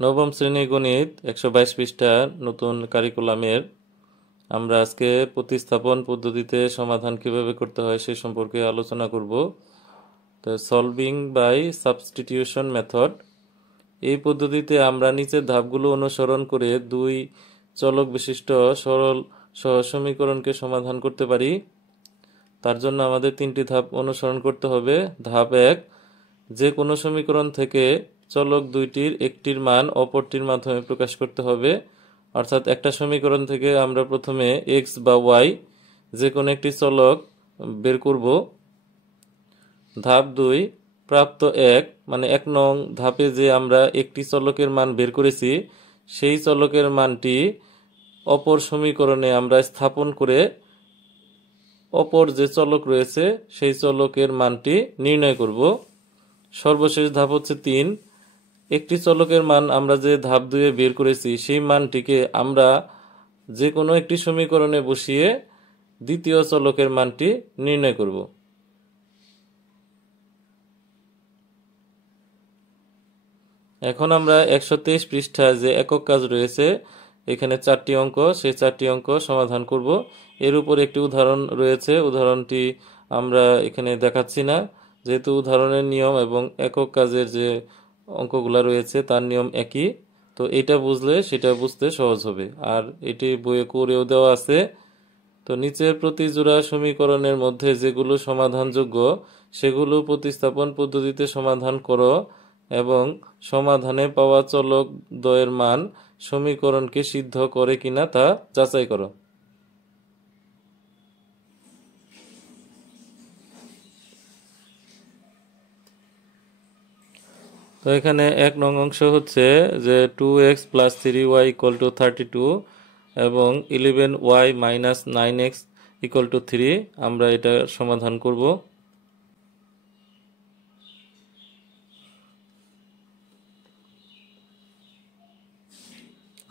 নবম শ্রেণী গণিত 122 পৃষ্ঠার নতুন কারিকুলামের আমরা আজকে প্রতিস্থাপন পদ্ধতিতে সমাধান কিভাবে করতে হয় সে সম্পর্কে আলোচনা করব। তো সলভিং বাই সাবস্টিটিউশন মেথড, এই পদ্ধতিতে আমরা নিচের ধাপগুলো অনুসরণ করে দুই চলক বিশিষ্ট সরল সহসমীকরণকে সমাধান করতে পারি। তার জন্য আমাদের তিনটি ধাপ অনুসরণ করতে হবে। ধাপ 1, যে কোনো সমীকরণ থেকে চলক দুইটির একটির মান অপরটির মাধ্যমে প্রকাশ করতে হবে। অর্থাৎ একটা সমীকরণ থেকে আমরা প্রথমে এক্স বা ওয়াই যে কোনো একটি চলক বের করব। ধাপ 2, প্রাপ্ত 1 মানে 1 নং ধাপে যে আমরা একটি চলকের মান বের করেছি সেই চলকের মানটি অপর সমীকরণে আমরা স্থাপন করে অপর যে চলক রয়েছে সেই চলকের মানটি নির্ণয় করব। সর্বশেষ ধাপ হচ্ছে 3, একটি চলকের মান আমরা যে ধাপ 2 এ বের করেছি সেই মানটিকে আমরা যে কোনো একটি সমীকরণে বসিয়ে দ্বিতীয় চলকের মানটি নির্ণয় করব। এখন আমরা 123 পৃষ্ঠায় যে একক কাজ রয়েছে এখানে 4টি অঙ্ক, সেই 4টি অঙ্ক সমাধান করব। এর উপর একটি উদাহরণ রয়েছে, উদাহরণটি আমরা এখানে দেখাচ্ছি না যেহেতু উদাহরণের নিয়ম এবং একক কাজের যে অঙ্কগুলা রয়েছে তার নিয়ম একই। তো এটা বুঝলে সেটা বুঝতে সহজ হবে, আর এটি বইয়ে করেও দেওয়া আছে। তো নিচের প্রতি জোড়া সমীকরণের মধ্যে যেগুলো সমাধানযোগ্য সেগুলো প্রতিস্থাপন পদ্ধতিতে সমাধান করো এবং সমাধানে পাওয়া চলক দ্বয়ের মান সমীকরণকে সিদ্ধ করে কিনা তা যাচাই করো। তো এখানে 1 নং অংশ হচ্ছে যে 2x + 3y = 32 এবং 11y - 9x = 3। আমরা এটা সমাধান করব।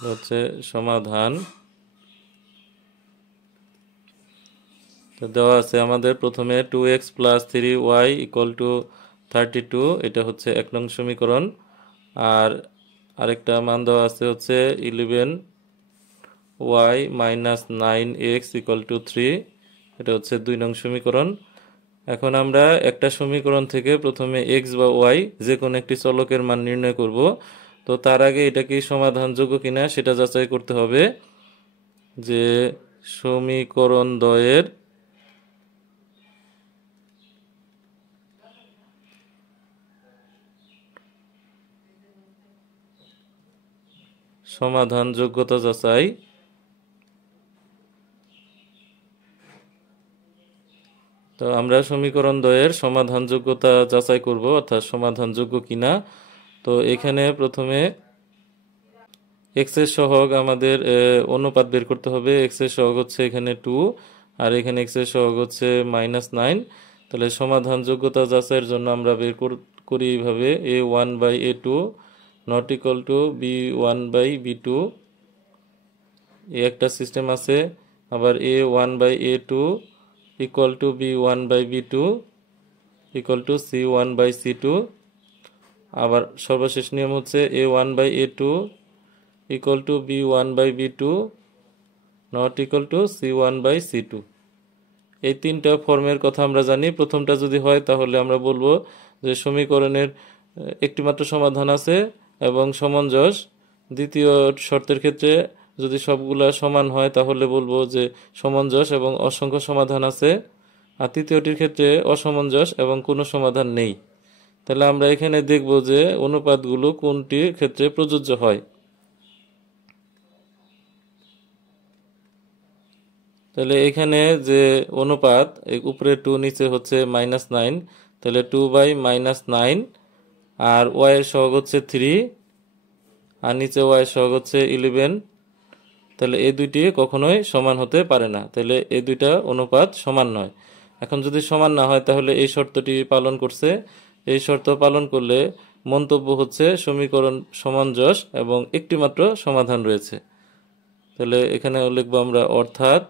হচ্ছে সমাধান। তো দেওয়া আছে আমাদের প্রথমে 2x + 3y = 32, এটা হচ্ছে 1 নং সমীকরণ। আর আরেকটা মান দেওয়া আছে হচ্ছে 11y - 9x = 3, এটা হচ্ছে 2 নং সমীকরণ। এখন আমরা একটা সমীকরণ থেকে প্রথমে x বা y যে কোনো একটি চলকের মান নির্ণয় করব। তো তার আগে এটা কি সমাধানযোগ্য কিনা সেটা যাচাই করতে হবে যে সমীকরণ দ্বয়ের সমাধানযোগ্যতা যাচাই। তো আমরা সমীকরণ দ্বয়ের সমাধানযোগ্যতা যাচাই করব, অর্থাৎ সমাধানযোগ্য কিনা। তো এখানে প্রথমে x এর সহগ আমাদের অনুপাত বের করতে হবে। x এর সহগ হচ্ছে এখানে 2 আর এখানে x এর সহগ হচ্ছে -9। তাহলে সমাধানযোগ্যতা যাচাইয়ের জন্য আমরা বের করি এইভাবে a1/a2 ≠ b1/b2, এই একটা সিস্টেম আছে। আবার a1/a2 = b1/b2 = c1/c2। আবার সর্বশেষ নিয়ম হচ্ছে a1/a2 = b1/b2 ≠ c1/c2। এই তিনটা ফর্মের কথা আমরা জানি। প্রথমটা যদি হয় তাহলে আমরা বলবো যে সমীকরণের একটিমাত্র সমাধান আছে এবং সমঞ্জস। দ্বিতীয় শর্তের ক্ষেত্রে যদি সবগুলা সমান হয় তাহলে বলবো যে সমঞ্জস এবং অসংখ্য সমাধান আছে। আর তৃতীয়টির ক্ষেত্রে অসমঞ্জস এবং কোনো সমাধান নেই। তাহলে আমরা এখানে দেখব যে অনুপাতগুলো কোনটির ক্ষেত্রে প্রযোজ্য হয়। তাহলে এখানে যে অনুপাত উপরে 2 নিচে হচ্ছে -9, তাহলে 2/-9 আর y এর সহগ হচ্ছে 3 আর নিচে y এর সহগ হচ্ছে 11। তাহলে এই দুইটি কখনোই সমান হতে পারে না, তাহলে এই দুইটা অনুপাত সমান নয়। এখন যদি সমান না হয় তাহলে এই শর্তটি পালন করছে। এই শর্ত পালন করলে মন্তব্য হচ্ছে সমীকরণ সমঞ্জস এবং একটিমাত্র সমাধান রয়েছে। তাহলে এখানে লিখব আমরা অর্থাৎ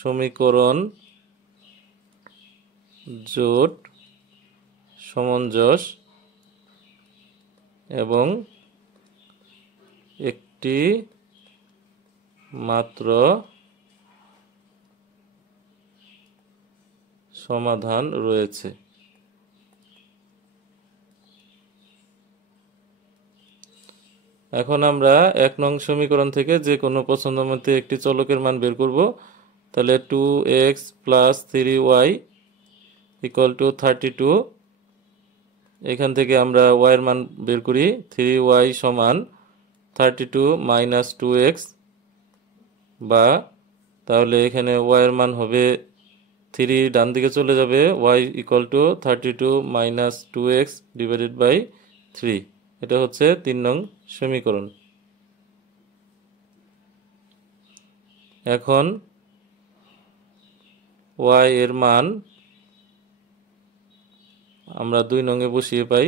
সমীকরণ জোট সমঞ্জস এবং একটি মাত্র সমাধান রয়েছে। এখন আমরা 1 নং সমীকরণ থেকে যে কোনো পছন্দমতো একটি চলকের মান বের করব। তাহলে 2x + 3y = 32। এখান থেকে আমরা y এর মান বের করি। 3y = 32 - 2x, বা তাহলে এখানে y এর মান হবে 3 ডান দিকে চলে যাবে, y = 32 - 2x / 3। এটা হচ্ছে 3 নং সমীকরণ। এখন y এর মান আমরা 2 নং এ বসিয়ে পাই।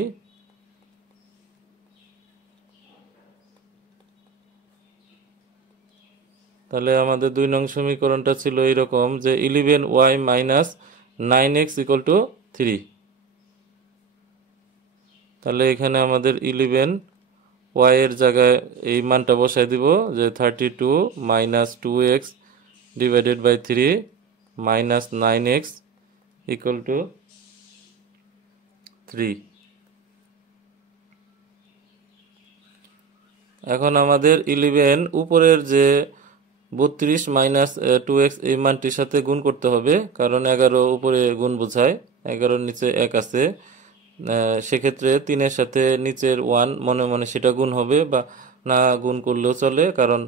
তাহলে আমাদের 2 নং সমীকরণটা ছিল এরকম যে 11y - 9x = 3। তাহলে এখানে আমাদের 11y এর জায়গায় এই মানটা বসাই দিব যে 32 - 2x / 3 - 9x = 3। এখন আমাদের 11 উপরের যে 32 - 2x এই মানটির সাথে গুণ করতে হবে, কারণ 11 উপরে গুণ বোঝায়, 11 নিচে 1 আছে। সেক্ষেত্রে 3-এর সাথে নিচের 1 মনে মনে সেটা গুণ হবে, বা না গুণ করলেও চলে, কারণ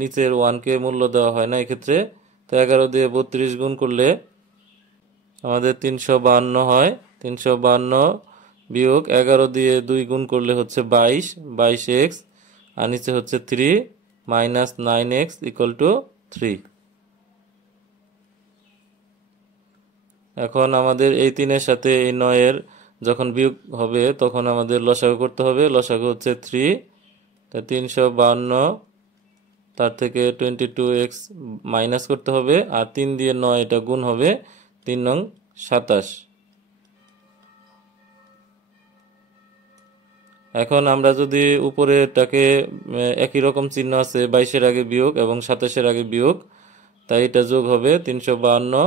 নিচের 1কে মূল্য দেওয়া হয় না এক্ষেত্রে। তো 11 দিয়ে 32 গুণ করলে আমাদের 352 হয়। 352 বিয়োগ 11 দিয়ে 2 গুণ করলে হচ্ছে 22x, আর নিচে হচ্ছে 3 - 9x = 3। এখন আমাদের এই 3-এর সাথে এই 9-এর যখন বিয়োগ হবে তখন আমাদের লসাগু করতে হবে। লসাগু হচ্ছে 3, তা 352, তার থেকে 22x মাইনাস করতে হবে, আর 3 দিয়ে 9 এটা গুণ হবে, 3 নং 27। এখন আমরা যদি উপরেটাকে একই রকম চিহ্ন আছে, 22-এর আগে বিয়োগ এবং 27-এর আগে বিয়োগ, তাই এটা যোগ হবে 352,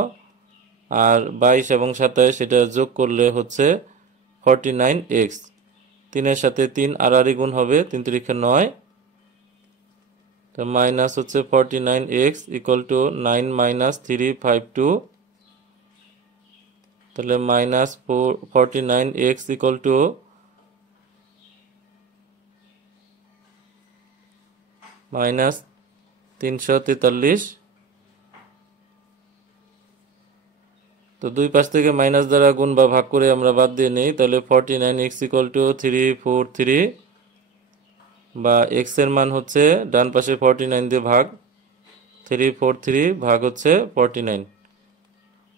আর 22 এবং 27 এটা যোগ করলে হচ্ছে 49x। 3-এর সাথে 3 আড়াআড়ি গুণ হবে, 3 × 3 = 9, তো মাইনাস হচ্ছে 49x = 9 - 352। তাহলে -49x = -343। তো দুই পাশ থেকে মাইনাস দ্বারা গুণ বা ভাগ করে আমরা বাদ দিয়ে নেই, তাহলে 49x = 343, বা x এর মান হচ্ছে ডান পাশে 49 দিয়ে ভাগ, 343 ভাগ হচ্ছে 49,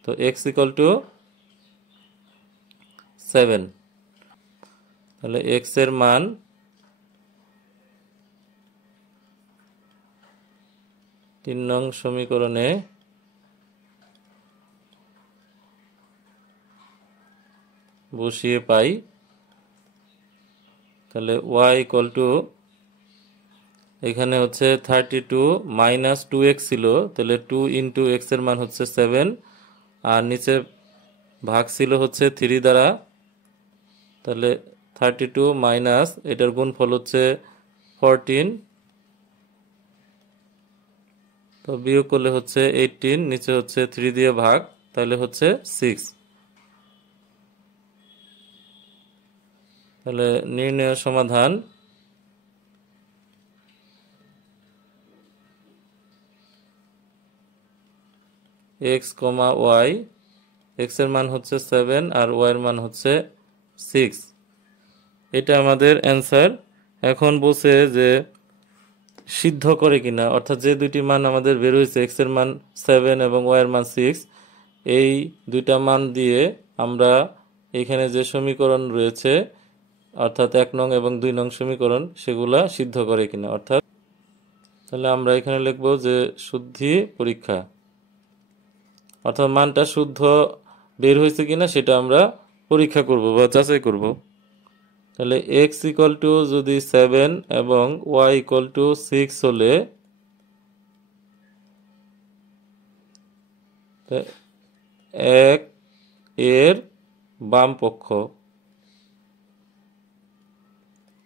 তো x = 7। তাহলে x এর মান 3 নং সমীকরণে বসিয়ে পাই। তাহলে y = এখানে হচ্ছে 32 - 2x ছিল, তাহলে 2 × x এর মান হচ্ছে 7, আর নিচে ভাগ ছিল হচ্ছে 3 দ্বারা, তাহলে 32 মাইনাস এটার গুণফল হচ্ছে 14, তো বিয়োগ করলে হচ্ছে 18, নিচে হচ্ছে 3 দিয়ে ভাগ, তাহলে হচ্ছে 6। তাহলে নির্ণয় সমাধান x, y, x এর মান হচ্ছে 7 আর y এর মান হচ্ছে 6। এটা আমাদের অ্যান্সার। এখন বলছে যে সিদ্ধ করে কিনা, অর্থাৎ যে দুইটি মান আমাদের বের হয়েছে, x এর মান 7 এবং y এর মান 6, এই দুইটা মান দিয়ে আমরা এখানে যে সমীকরণ রয়েছে, অর্থাৎ 1 নং এবং 2 নং সমীকরণ, সেগুলা সিদ্ধ করে কিনা। অর্থাৎ তাহলে আমরা এখানে লিখব যে শুদ্ধি পরীক্ষা, অর্থাৎ মানটা শুদ্ধ বের হয়েছে কিনা সেটা আমরা পরীক্ষা করব বা যাচাই করব। তাহলে এক্স ইকুয়াল টু যদি 7 এবং ওয়াই ইকুয়াল টু 6 হলে এক এর বাম পক্ষ,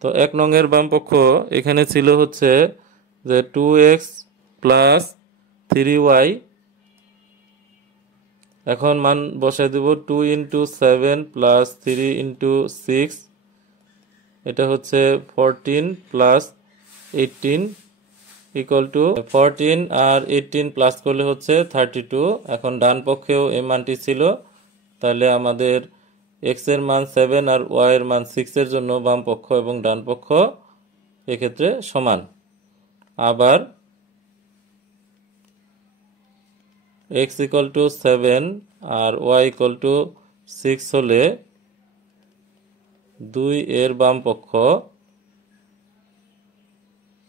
তো 1 নং এর বাম পক্ষ এখানে ছিল হচ্ছে যে 2x প্লাস 3y, এখন মান বসাই দেব 2 ইন্টু 7 প্লাস 3 ইন্টু 6, এটা হচ্ছে 14 প্লাস 18 ইকুয়াল টু 14 আর 18 প্লাস করলে হচ্ছে 32। এখন ডান পক্ষেও এই মানটি ছিল, তাহলে আমাদের x এর মান 7 আর y এর মান 6 এর জন্য বাম পক্ষ এবং ডান পক্ষ এক্ষেত্রে সমান। আবার x ইকুয়াল টু 7 আর y ইকুয়াল টু 6 হলে 2 এর বাম পক্ষ,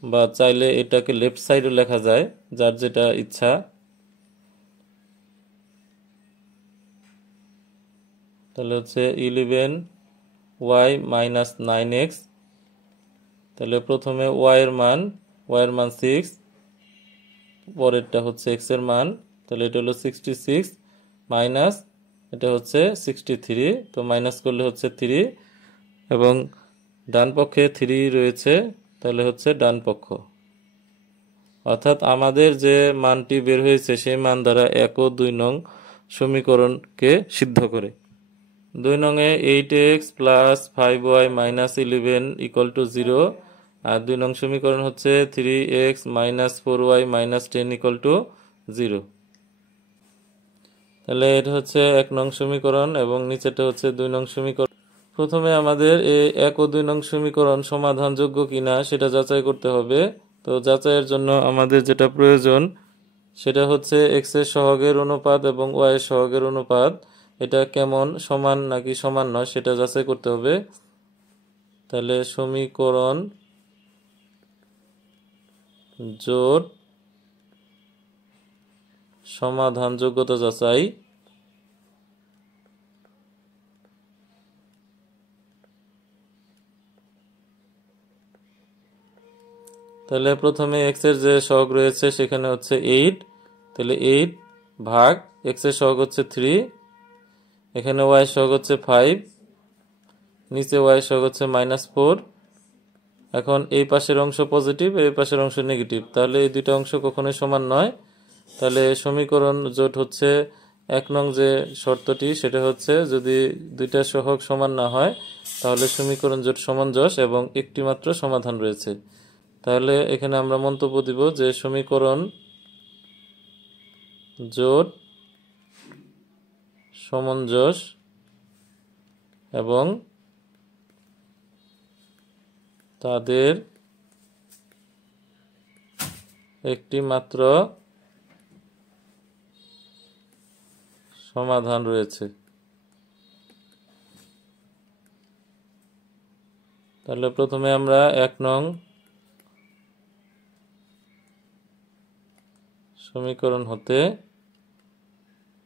বা চাইলে এটাকে লেফট সাইডও লেখা যায়, যার যেটা ইচ্ছা। তাহলে হচ্ছে 11y মাইনাস 9x, তাহলে প্রথমে y এর মান 6, পরেরটা হচ্ছে x এর মান, তাহলে এটা হলো 66 মাইনাস এটা হচ্ছে 63, তো মাইনাস করলে হচ্ছে 3 এবং ডান পক্ষে 3 রয়েছে, তাহলে হচ্ছে ডান পক্ষ। অর্থাৎ আমাদের যে মানটি বের হয়েছে সেই মান দ্বারা 1 ও 2 নং সমীকরণকে সিদ্ধ করে। 2 নং এ 8x plus 5y minus 11 equal to 0, আর 2 নং সমীকরণ হচ্ছে 3x minus 4y minus 10 equal to 0। তাহলে এটা হচ্ছে 1 নং সমীকরণ এবং নিচেটা হচ্ছে 2 নং সমীকরণ। প্রথমে আমাদের এই 1 ও 2 নং সমীকরণ সমাধানযোগ্য কিনা সেটা যাচাই করতে হবে। তো যাচাইয়ের জন্য আমাদের যেটা প্রয়োজন সেটা হচ্ছে x এর সহগের অনুপাত এবং y এর সহগের অনুপাত, এটা কেমন, সমান নাকি সমান নয় সেটা যাচাই করতে হবে। তাহলে সমীকরণ জোট সমাধানযোগ্যতা যাচাই। তাহলে প্রথমে x এর যে সহগ রয়েছে সেখানে হচ্ছে 8, তাহলে 8 ভাগ x এর সহগ হচ্ছে 3, এখানে y এর সহগ হচ্ছে 5, নিচে y এর সহগ হচ্ছে -4। এখন এই পাশের অংশ পজিটিভ, এই পাশের অংশ নেগেটিভ, তাহলে এই দুইটা অংশ কখনোই সমান নয়। তাহলে সমীকরণ জোট হচ্ছে 1 নং যে শর্তটি সেটা হচ্ছে যদি দুইটা সহগ সমান না হয় তাহলে সমীকরণ জোট সমঞ্জস এবং একটি মাত্র সমাধান রয়েছে। তাহলে এখানে আমরা মন্তব্য দিব যে সমীকরণ জোট সমঞ্জস এবং তাদের একটি মাত্র সমাধান রয়েছে। তাহলে প্রথমে আমরা 1 নং সমীকরণ হতে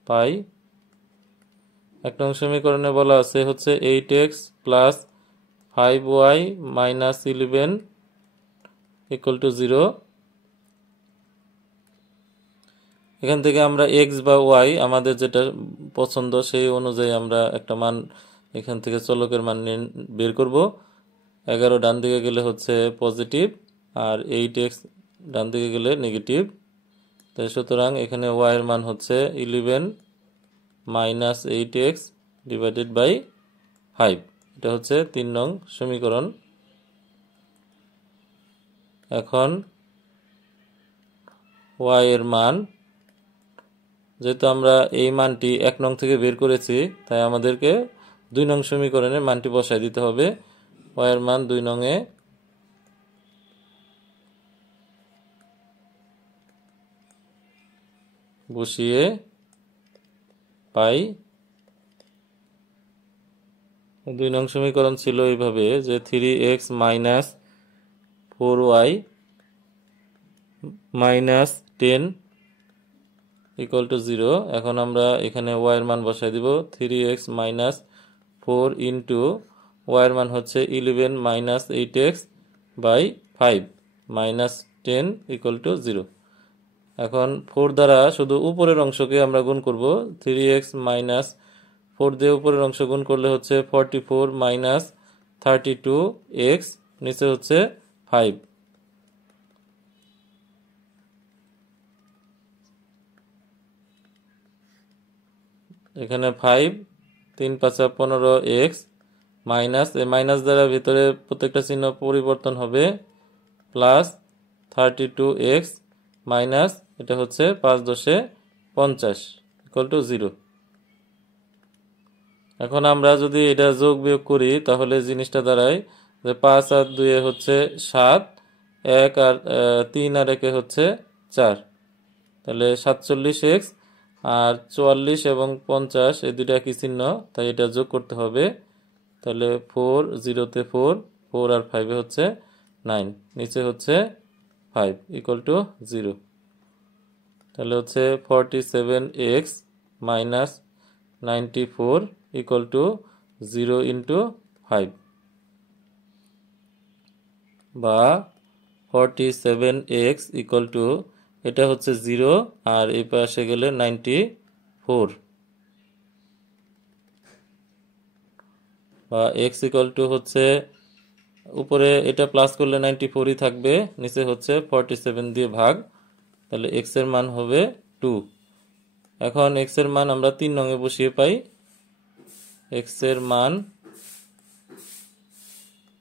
পাই, 1 নং সমীকরণে বলা আছে হচ্ছে 8x plus 5y minus 11 equal to 0। এখান থেকে আমরা x বা y আমাদের যেটা পছন্দ সেই অনুযায়ী আমরা একটা মান এখান থেকে চলকের মান বের করব। 11 ডান দিকে গেলে হচ্ছে পজিটিভ আর 8x ডান দিকে গেলে নেগেটিভ, তাই সুতরাং এখানে y এর মান হচ্ছে 11 মাইনাস 8x ডিভাইডেড বাই 5, এটা হচ্ছে 3 নং সমীকরণ। এখন y এর মান, যেহেতু আমরা এই মানটি 1 নং থেকে বের করেছি তাই আমাদেরকে 2 নং সমীকরণের মানটি বসায় দিতে হবে। y এর মান 2 নং এ বসিয়ে পাই। 2 নং সমীকরণ ছিল এইভাবে যে 3x minus 4y minus 10 equal to 0। এখন আমরা এখানে y এর মান বসাই দিব 3x মাইনাস 4 ইন্টু y এর মান হচ্ছে 11 minus 8x by 5 minus 10 equal to 0। এখন 4 দ্বারা শুধু উপরের অংশকে আমরা গুণ করব। 3x মাইনাস 4 দিয়ে উপরের অংশ গুণ করলে হচ্ছে 44 মাইনাস 32x, নিচে হচ্ছে 5। এখানে 5, 3 5 15x মাইনাস, এই মাইনাস দ্বারা ভিতরে প্রত্যেকটা চিহ্ন পরিবর্তন হবে, প্লাস 32x মাইনাস এটা হচ্ছে 5 10 50 ইকুয়াল টু 0। এখন আমরা যদি এটা যোগ বিয়োগ করি তাহলে জিনিসটা দাঁড়ায় যে 5 আর 2 হচ্ছে 7, 1 আর 3 আর 1 হচ্ছে 4, তাহলে 47x আর 44 এবং 50 এই দুইটা একই চিহ্ন, তাই এটা যোগ করতে হবে। তাহলে 4 0 তে 4, 4 আর 5 হচ্ছে 9, নিচে হচ্ছে 5 ইকুয়াল টু 0। তাহলে হচ্ছে 47x minus 94 equal to 0 into 5, বা 47x ইকুয়াল টু, এটা হচ্ছে 0 আর এই পাশে গেলে 94, বা x ইকুয়াল টু হচ্ছে উপরে এটা প্লাস করলে 94ই থাকবে, নিচে হচ্ছে 47 দিয়ে ভাগ, তাহলে x এর মান হবে 2। এখন x এর মান আমরা 3 নঙে বসিয়ে পাই। x এর মান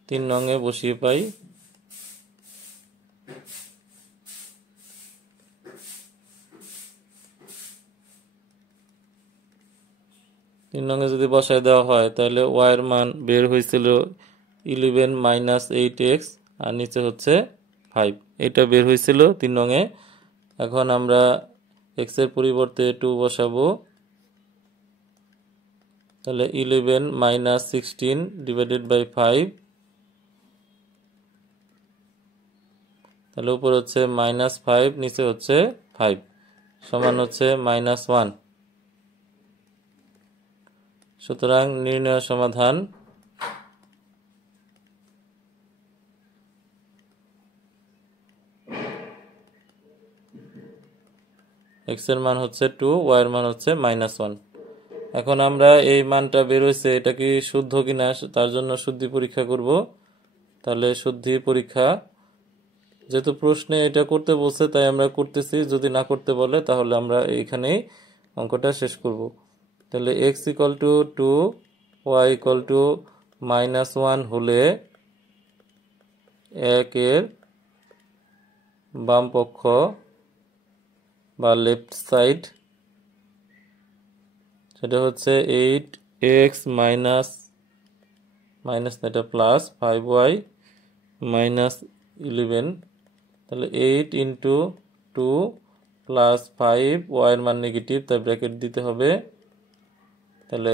3 নঙে বসিয়ে পাই। তিন নঙে যদি বসায় দেওয়া হয় তাহলে y এর মান বের হয়েছিল 11 মাইনাস 8x আর নিচে হচ্ছে 5, এটা বের হয়েছিল 3 নঙে। এখন আমরা x এর পরিবর্তে 2 বসাবো, তাহলে 11 মাইনাস 16 ডিভাইডেড বাই 5, তাহলে উপর হচ্ছে -5, নিচে হচ্ছে 5, সমান হচ্ছে -1। সুতরাং নির্ণয় সমাধান x এর মান হচ্ছে 2, y এর মান হচ্ছে -1। এখন আমরা এই মানটা বের হয়েছে এটা কি শুদ্ধ কিনা তার জন্য শুদ্ধি পরীক্ষা করব। তাহলে শুদ্ধি পরীক্ষা, যেহেতু প্রশ্নে এটা করতে বলছে তাই আমরা করতেছি, যদি না করতে বলে তাহলে আমরা এইখানেই অঙ্কটা শেষ করব। তাহলে x equal to 2, y equal to -1 হলে 1 এর বাম পক্ষ বা লেফট সাইড সেটা হচ্ছে 8x মাইনাস এটা প্লাস 5y মাইনাস 11, তাহলে 8 ইন্টু 2 প্লাস 5, y এর মান নেগেটিভ তাই ব্র্যাকেট দিতে হবে। তাহলে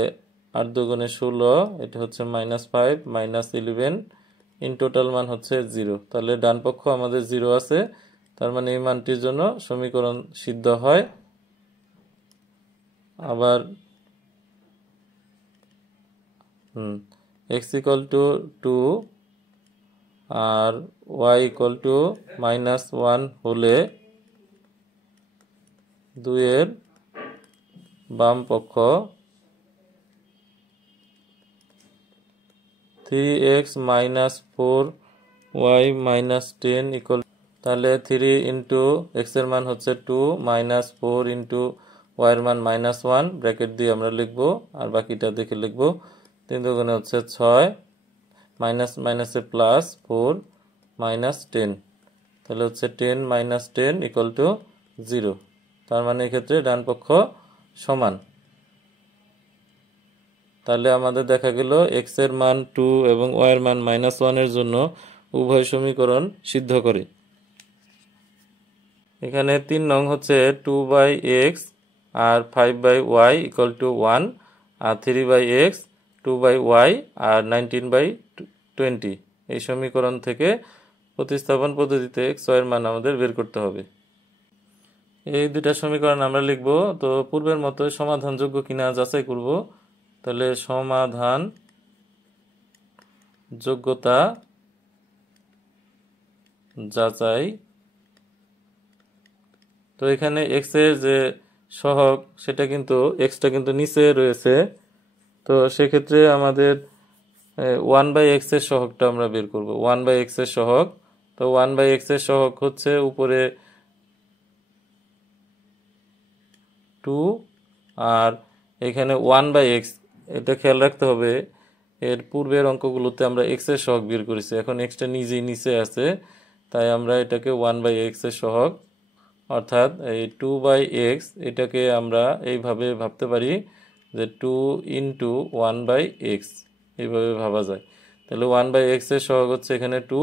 8 দুগুণে 16, এটা হচ্ছে -5 মাইনাস 11, ইন টোটাল মান হচ্ছে 0। তাহলে ডান পক্ষ আমাদের 0 আছে, তার মানে এই মানটির জন্য সমীকরণ সিদ্ধ হয়। আবার x ইকুয়াল টু 2 আর y ইকুয়াল টু -1 হলে 2 এর বাম পক্ষ 3x minus 4y minus 10 equal, তাহলে 3 ইন্টু x এর মান হচ্ছে 2 মাইনাস 4 ইন্টু y এর মান -1, ব্র্যাকেট দিয়ে আমরা লিখবো আর বাকিটা দেখে লিখবো। 3 দুগুণে হচ্ছে 6, মাইনাস মাইনাসে প্লাস 4 মাইনাস 10, তাহলে হচ্ছে 10 মাইনাস 10 ইকুয়াল টু 0। তার মানে এক্ষেত্রে ডান পক্ষ সমান। তাহলে আমাদের দেখা গেল x এর মান 2 এবং y এর মান -1 এর জন্য উভয় সমীকরণ সিদ্ধ করে। এখানে 3 নং হচ্ছে 2/x R 5/y equal to 1 R 3/x 2/y আর 19/20, এই সমীকরণ থেকে প্রতিস্থাপন পদ্ধতিতে x এর মান আমাদের বের করতে হবে। এই দুটা সমীকরণ আমরা লিখব। তো পূর্বের মতো সমাধানযোগ্য কিনা যাচাই করব। তাহলে সমাধান যোগ্যতা যাচাই। তো এখানে এক্স এর যে সহগ সেটা কিন্তু এক্সটা কিন্তু নিচে রয়েছে, তো সেক্ষেত্রে আমাদের 1/x এর সহগটা আমরা বের করব। 1/x এর সহগ, তো 1/x এর সহগ হচ্ছে উপরে 2 আর এখানে 1/x। এটা খেয়াল রাখতে হবে, এর পূর্বের অঙ্কগুলোতে আমরা x এর সহগ বের করেছি, এখন xটা নিজেই নিচে আছে, তাই আমরা এটাকে 1/x এর সহগ অর্থাৎ এই 2/x এটাকে আমরা এইভাবে ভাবতে পারি যে 2 ইন্টু 1/x, এইভাবে ভাবা যায়। তাহলে 1/x এর সহগ হচ্ছে এখানে 2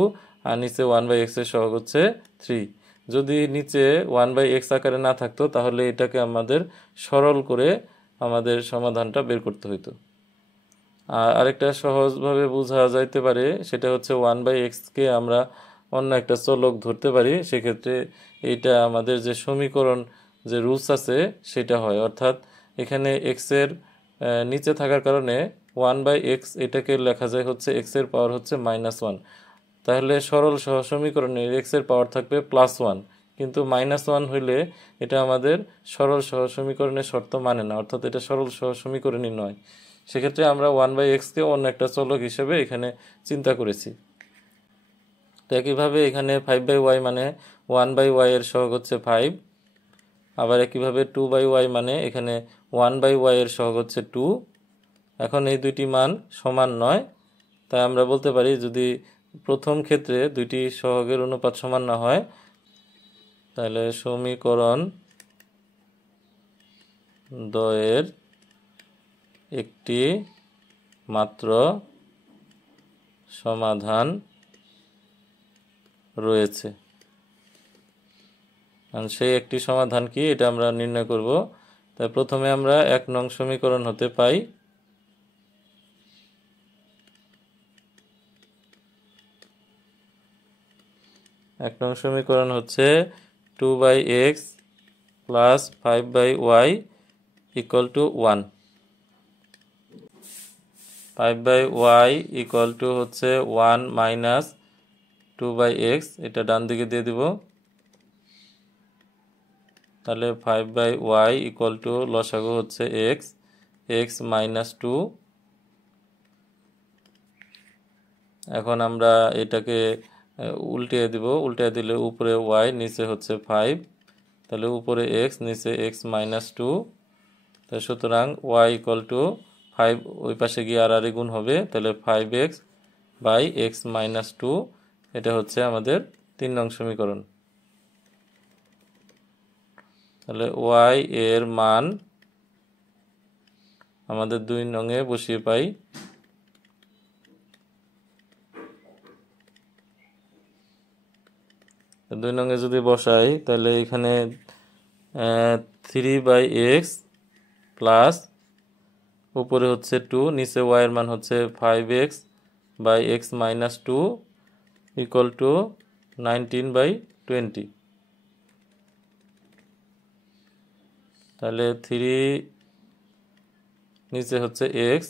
আর নিচে 1/x এর সহগ হচ্ছে 3। যদি নিচে 1/x আকারে না থাকতো তাহলে এটাকে আমাদের সরল করে আমাদের সমাধানটা বের করতে হতো। আর আরেকটা সহজভাবে বোঝা যাইতে পারে, সেটা হচ্ছে 1/x কে আমরা অন্য একটা চলক ধরতে পারি, সেক্ষেত্রে এইটা আমাদের যে সমীকরণ যে রুলস আছে সেটা হয়, অর্থাৎ এখানে x এর নিচে থাকার কারণে 1/x এটাকে লেখা যায় হচ্ছে x এর পাওয়ার হচ্ছে -1। তাহলে সরল সহ সমীকরণে x এর পাওয়ার থাকবে +1, কিন্তু -1 হইলে এটা আমাদের সরল সহ সমীকরণের শর্ত মানে না, অর্থাৎ এটা সরল সহ সমীকরণই নয়। সেক্ষেত্রে আমরা 1/x কে অন্য একটা চলক হিসেবে এখানে চিন্তা করেছি। তো একইভাবে এখানে 5/y মানে 1/y এর সহগ হচ্ছে 5, আবার একইভাবে 2/y মানে এখানে 1/y এর সহগ হচ্ছে 2। এখন এই দুইটি মান সমান নয়, তাই আমরা বলতে পারি যদি প্রথম ক্ষেত্রে দুইটি সহগের অনুপাত সমান না হয় তাহলে সমীকরণ দ্বয়ের একটি মাত্র সমাধান রয়েছে। সেই একটি সমাধান কি এটা আমরা নির্ণয় করব। তাই প্রথমে আমরা 1 নং সমীকরণ হতে পাই 1 নং সমীকরণ হচ্ছে 2/x plus 5/y equal to 1। 5/y equal to হচ্ছে 1 মাইনাস 2/x, এটা ডান দিকে দিয়ে দিব। তাহলে 5/y ইকুয়াল টু লসাগু হচ্ছে x মাইনাস 2। এখন আমরা এটাকে উল্টিয়ে দিব, উল্টিয়ে দিলে উপরে y নিচে হচ্ছে 5, তাহলে উপরে x নিচে x মাইনাস 2। তাই সুতরাং y ইকুয়াল টু 5, ওই পাশে গিয়ে আর গুণ হবে, তাহলে 5x বাই x মাইনাস 2, এটা হচ্ছে আমাদের 3 নং সমীকরণ। তাহলে y এর মান আমাদের 2 নংয়ে বসিয়ে পাই। তো 2 নংয়ে যদি বসাই তাহলে এখানে 3/x প্লাস উপরে হচ্ছে 2, নিচে y এর মান হচ্ছে 5x by x minus 2 equal to 19/20। তাহলে 3 নিচে হচ্ছে x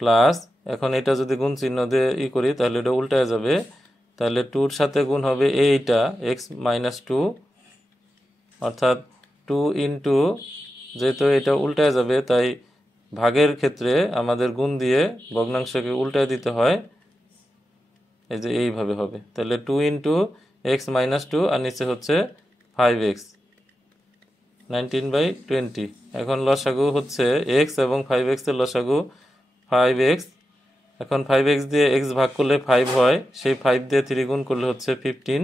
প্লাস, এখন এটা যদি গুণ চিহ্ন দিয়ে করি তাহলে এটা উল্টায় যাবে, তাহলে 2-র সাথে গুণ হবে এইটা x মাইনাস 2, অর্থাৎ 2 ইন্টু, যেহেতু এটা উল্টায় যাবে তাই ভাগের ক্ষেত্রে আমাদের গুণ দিয়ে ভগ্নাংশকে উল্টায় দিতে হয়, এই যে এইভাবে হবে। তাহলে 2 ইন্টু x মাইনাস 2 আর নিচে হচ্ছে 5x, 19/20। এখন লসাগু হচ্ছে x এবং 5x এর লসাগু 5x। এখন 5x দিয়ে x ভাগ করলে 5 হয়, সেই 5 দিয়ে 3 গুণ করলে হচ্ছে 15।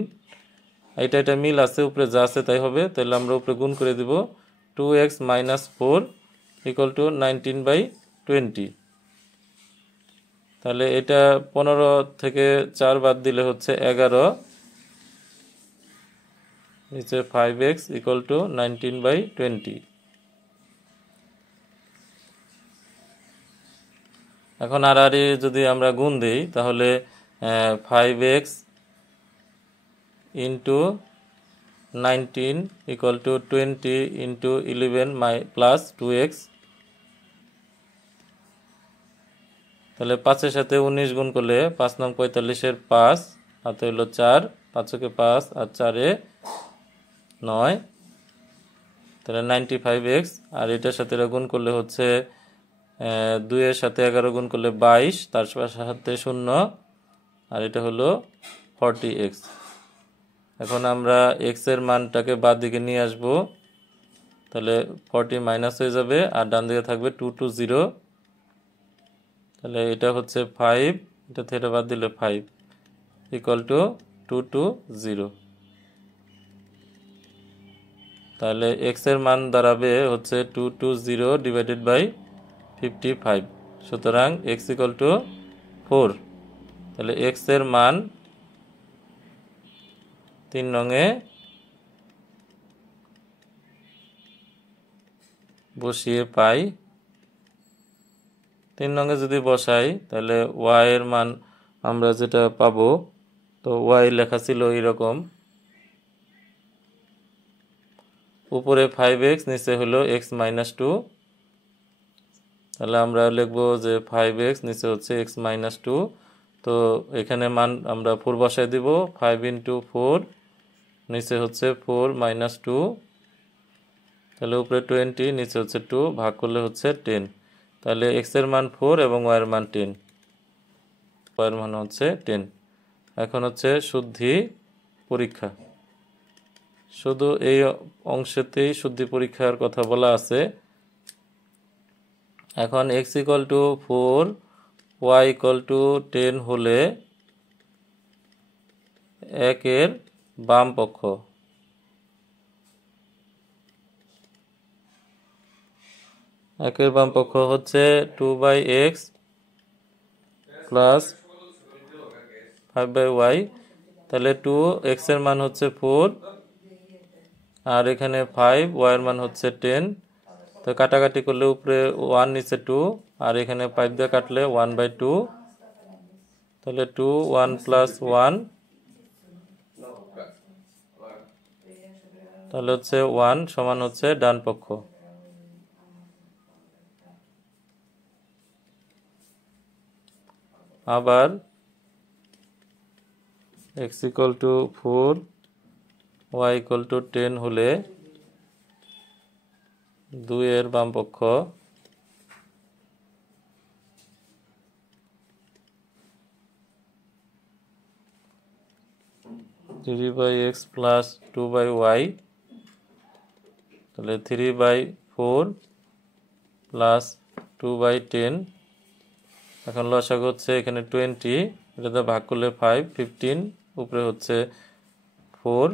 এটা মিল আছে, উপরে যা আছে তাই হবে, তাহলে আমরা উপরে গুণ করে দিব। 2x minus 4 equal to 19/20। তাহলে এটা 15 থেকে 4 বাদ দিলে হচ্ছে 11, নিচে 5x ইকুয়াল টু 19/20। এখন আর যদি আমরা গুণ দিই তাহলে 5x into 19 equal to 20 into 11 plus 2x, তাহলে 5-এর সাথে 19 গুণ করলে 5 নং 45-এর 5 হাতে হলো 4, 5-কে 5 আর 4-এ 9, তাহলে 95x। আর এটার সাথে এটা গুণ করলে হচ্ছে 2-এর সাথে 11 গুণ করলে 22, তার সাথে 0, আর এটা হলো 40x। এখন আমরা x এর মানটাকে বাদ দিকে নিয়ে আসবো, তাহলে 40 মাইনাস হয়ে যাবে আর ডান দিকে থাকবে 2 to 0, তাহলে এটা হচ্ছে 5, এটা থেকে বাদ দিলে 5 ইকুয়াল টু 2 to 0। তাহলে x এর মান দাঁড়াবে হচ্ছে 2 to 0 ডিভাইডেড বাই 55। সুতরাং x ইকুয়াল টু 4। তাহলে x এর মান 3 নংয়ে বসিয়ে পাই। 3 নংয়ে যদি বসাই তাহলে y এর মান আমরা যেটা পাবো, তো y লেখা ছিল এরকম, উপরে 5x নিচে হলো x মাইনাস 2, তাহলে আমরা লিখবো যে 5x নিচে হচ্ছে x মাইনাস 2। তো এখানে মান আমরা 4 বসায় দিব, 5 into 4 নিচে হচ্ছে 4 মাইনাস 2, তাহলে উপরে 20 নিচে হচ্ছে 2, ভাগ করলে হচ্ছে 10। তাহলে x এর মান 4 এবং y এর মান 10, y এর মান হচ্ছে 10। এখন হচ্ছে শুদ্ধি পরীক্ষা, শুধু এই অংশেতেই শুদ্ধি পরীক্ষার কথা বলা আছে। এখন x equal two 4, y equal two 10 হলে একের বাম পক্ষ, একের বাম পক্ষ হচ্ছে 2/x প্লাস 5/y, তাহলে 2x এর মান হচ্ছে 4 আর এখানে 5, y এর মান হচ্ছে 10। তো কাটাকাটি করলে উপরে 1 নিচে 2 আর এখানে 5 দিয়ে কাটলে 1/2, তাহলে 2 1 প্লাস 1, তাহলে হচ্ছে 1 সমান হচ্ছে ডান পক্ষ। আবার x equal two 4, y equal two 10 হলে 2 এর বাম পক্ষ, three by x plus 2/y, তাহলে 3/4 প্লাস 2/10। এখন লসাগু হচ্ছে এখানে 20, এটাতে ভাগ করলে 5, 15, উপরে হচ্ছে 4,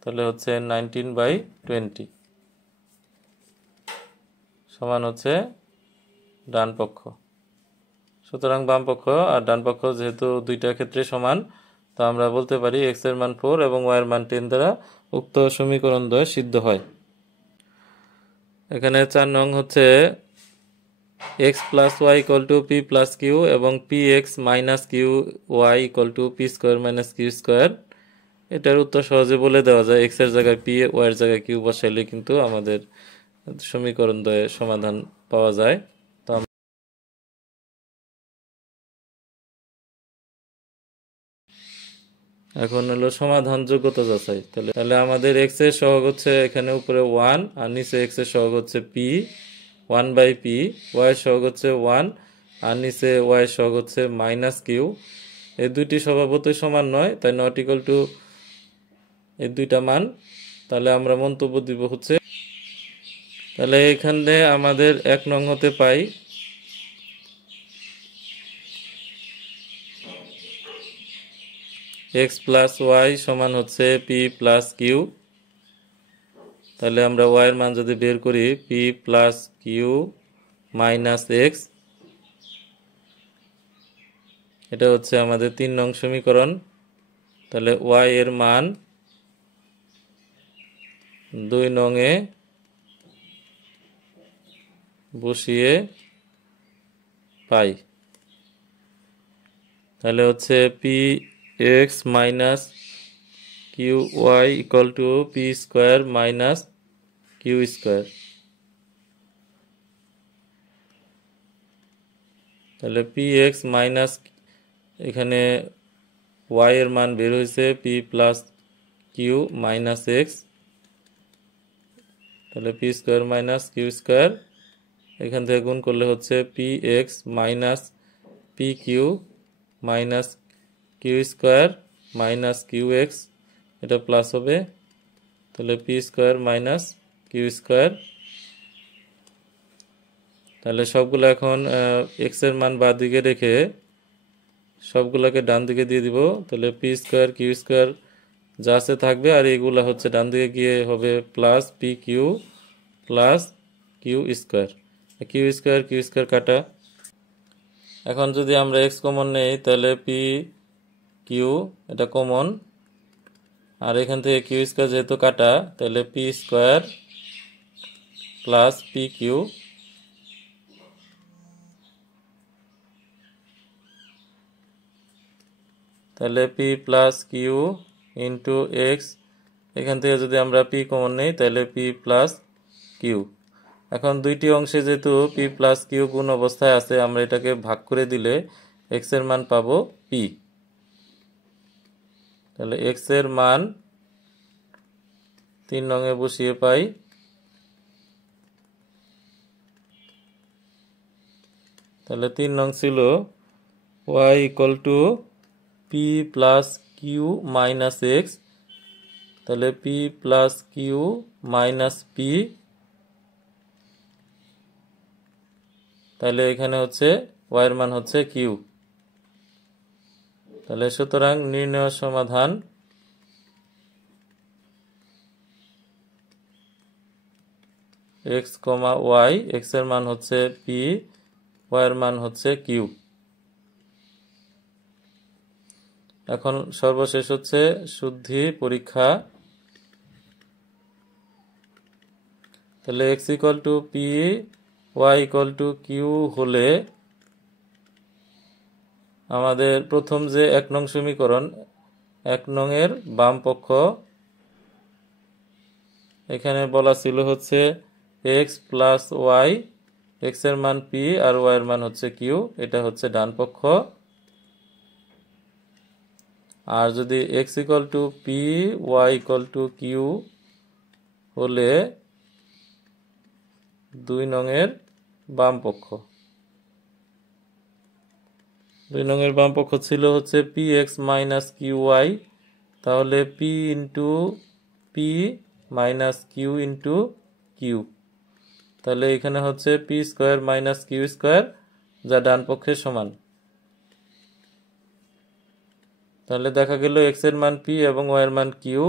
তাহলে হচ্ছে 19/20 সমান হচ্ছে ডান পক্ষ। সুতরাং বাম পক্ষ আর ডান পক্ষ যেহেতু দুইটা ক্ষেত্রে সমান, তো আমরা বলতে পারি x এর মান 4 এবং y এর মান 10 দ্বারা উক্ত সমীকরণ দ্বয় সিদ্ধ হয়। এখানে 4 নং হচ্ছে x plus y equal to p plus q এবং p x minus q y equal to p square minus q square. এটার উত্তর সহজে বলে দেওয়া যায়, এক্স এর জায়গায় পি, ওয়াই এর জায়গায় কিউ বসাইলে কিন্তু আমাদের সমীকরণ দ্বয়ের সমাধান পাওয়া যায়। তো এখন হলো সমাধান যোগ্যতা যাচাই। তাহলে আমাদের এক্স এর সহগ হচ্ছে এখানে উপরে 1 আর নিচে এক্স এর সহগ হচ্ছে পি, 1/p, ওয়াই এর সহগ হচ্ছে 1 আর নিচে ওয়াই এর সহগ হচ্ছে মাইনাস কিউ। এই দুইটি স্বভাবতই সমান নয়, তাই নট ইকুয়াল টু এই দুইটা মান। তাহলে আমরা মন্তব্য দিব হচ্ছে, তাহলে এখানে আমাদের 1 নং হতে পাই x প্লাস ওয়াই সমান হচ্ছে পি প্লাস কিউ। তাহলে আমরা y এর মান যদি বের করি p plus q minus x, এটা হচ্ছে আমাদের 3 নং সমীকরণ। তাহলে y এর মান 2 নংয়ে বসিয়ে পাই, তাহলে হচ্ছে p x minus q y equal to p square minus q square. তাহলে পি এক্স মাইনাস, এখানে ওয়াই এর মান বের হয়েছে p plus q minus x, তাহলে p square minus q square, এখান থেকে গুণ করলে হচ্ছে p x minus p q minus q square minus q x, এটা প্লাস হবে, তাহলে p square minus q square. তাহলে সবগুলো এখন এক্স এর মান বাঁ দিকে রেখে সবগুলোকে ডান দিকে দিয়ে দিব, তাহলে পি স্কোয়ার কিউ স্কোয়ার যা আছে থাকবে, আর এগুলা হচ্ছে ডান দিকে গিয়ে হবে plus p q plus q square, q square কাটা। এখন যদি আমরা এক্স কমন নেই তাহলে পি কিউ এটা কমন, আর এখান থেকে কিউ স্কোয়ার যেহেতু কাটা তাহলে p square plus p q, তাহলে p plus q into x, এখান থেকে যদি আমরা পি কমন নেই তাহলে পি প্লাস কিউ। এখন দুইটি অংশে যেহেতু পি প্লাস কিউ গুণ অবস্থায় আছে, আমরা এটাকে ভাগ করে দিলে এক্স এর মান পাবো পি। তাহলে এক্স এর মান 3 নংয়ে বসিয়ে পাই, তাহলে 3 নং ছিল y equal to p plus q minus x, তাহলে p plus q minus p, তাহলে এখানে হচ্ছে y এর মান হচ্ছে কিউ। তাহলে সুতরাং নির্ণয় সমাধান এক্স কমা ওয়াই, এক্স এর মান হচ্ছে পি, ওয়াই এর মান হচ্ছে কিউ। এখন সর্বশেষ হচ্ছে শুদ্ধি পরীক্ষা, তাহলে x equal to p y equal to q হলে আমাদের প্রথম যে 1 নং সমীকরণ, 1 নং এর বাম পক্ষ, এখানে বলা ছিল হচ্ছে এক্স প্লাস ওয়াই, এক্স এর মান পি আর ওয়াই এর মান হচ্ছে কিউ, এটা হচ্ছে ডান পক্ষ। আর যদি x equal to p y equal to q হলে 2 নং এর বাম পক্ষ, 2 নং এর বাম পক্ষ ছিল হচ্ছে p x minus q y, তাহলে p into p minus q into q, তাহলে এখানে হচ্ছে p square minus q square যা ডান পক্ষের সমান। তাহলে দেখা গেল এক্স এর মান পি এবং ওয়াই এর মান কিউ,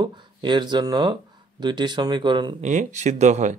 এর জন্য দুইটি সমীকরণই সিদ্ধ হয়।